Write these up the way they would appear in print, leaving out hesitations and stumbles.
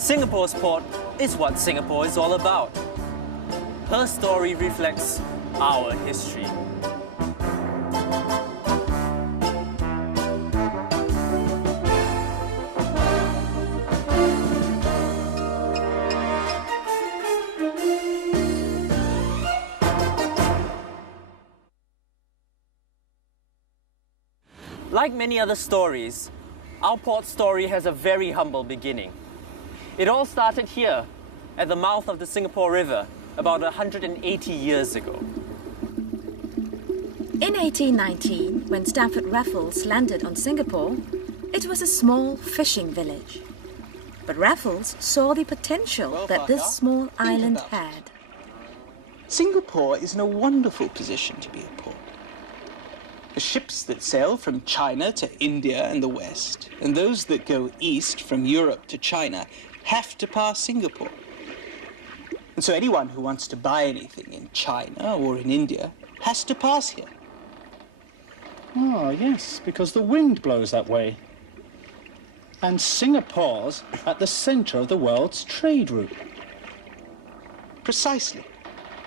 Singapore's port is what Singapore is all about. Her story reflects our history. Like many other stories, our port story has a very humble beginning. It all started here, at the mouth of the Singapore River, about 180 years ago. In 1819, when Stafford Raffles landed on Singapore, it was a small fishing village. But Raffles saw the potential that this small island had. Singapore is in a wonderful position to be a port. The ships that sail from China to India and the West, and those that go east from Europe to China, have to pass Singapore. And so anyone who wants to buy anything in China or in India has to pass here. Oh, yes, because the wind blows that way. And Singapore's at the centre of the world's trade route. Precisely.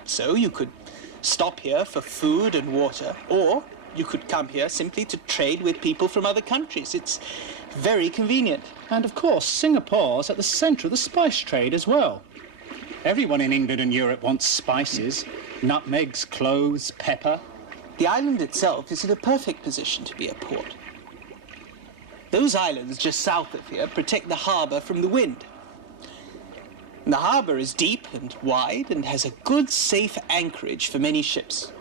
So you could stop here for food and water, or you could come here simply to trade with people from other countries. It's very convenient. And of course, Singapore's at the centre of the spice trade as well. Everyone in England and Europe wants spices, nutmegs, cloves, pepper. The island itself is in a perfect position to be a port. Those islands just south of here protect the harbour from the wind. And the harbour is deep and wide and has a good, safe anchorage for many ships.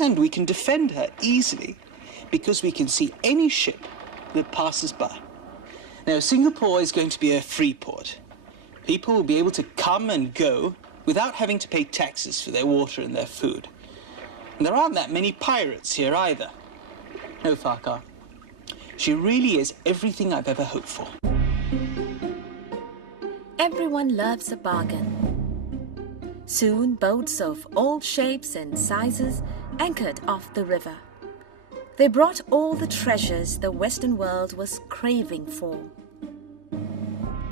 And we can defend her easily because we can see any ship that passes by. Now, Singapore is going to be a free port. People will be able to come and go without having to pay taxes for their water and their food. And there aren't that many pirates here either. No, Farquhar. She really is everything I've ever hoped for. Everyone loves a bargain. Soon, boats of all shapes and sizes anchored off the river. They brought all the treasures the Western world was craving for.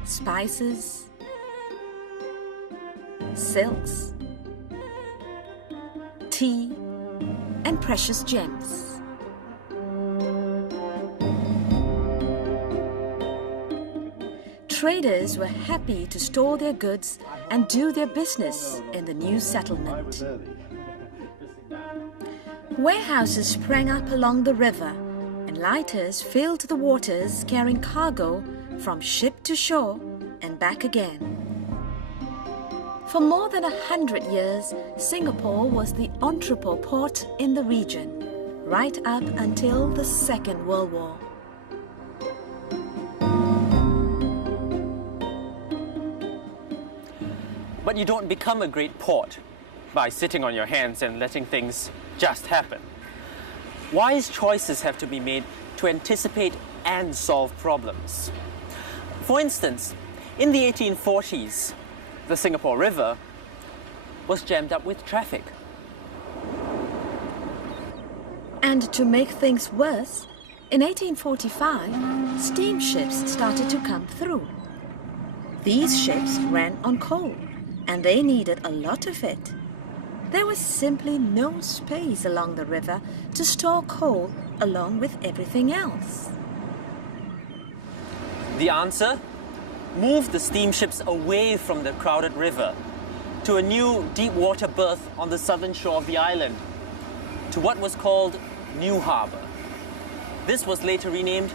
Spices, silks, tea, and precious gems. Traders were happy to store their goods and do their business in the new settlement. Warehouses sprang up along the river, and lighters filled the waters carrying cargo from ship to shore and back again. For more than 100 years, Singapore was the entrepot port in the region, right up until the Second World War. But you don't become a great port by sitting on your hands and letting things just happen. Wise choices have to be made to anticipate and solve problems. For instance, in the 1840s, the Singapore River was jammed up with traffic. And to make things worse, in 1845, steamships started to come through. These ships ran on coal, and they needed a lot of it. There was simply no space along the river to store coal along with everything else. The answer? Move the steamships away from the crowded river to a new deep water berth on the southern shore of the island, to what was called New Harbour. This was later renamed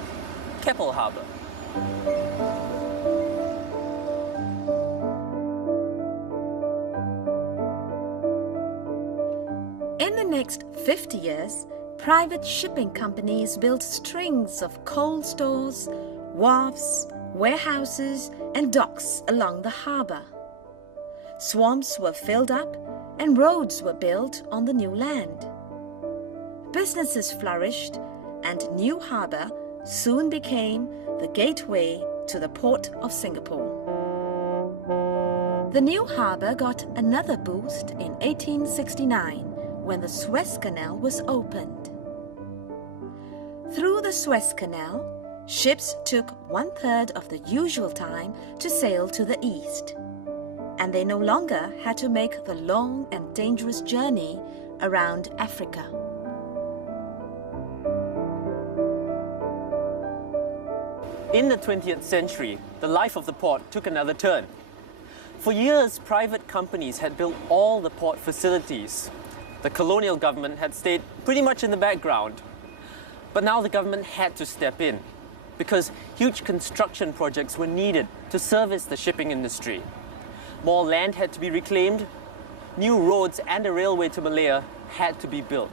Keppel Harbour. In the next 50 years, private shipping companies built strings of coal stores, wharves, warehouses, and docks along the harbour. Swamps were filled up and roads were built on the new land. Businesses flourished, and New Harbour soon became the gateway to the port of Singapore. The New Harbour got another boost in 1869 when the Suez Canal was opened. Through the Suez Canal, ships took 1/3 of the usual time to sail to the east, and they no longer had to make the long and dangerous journey around Africa. In the 20th century, the life of the port took another turn. For years, private companies had built all the port facilities. The colonial government had stayed pretty much in the background. But now the government had to step in because huge construction projects were needed to service the shipping industry. More land had to be reclaimed, new roads and a railway to Malaya had to be built.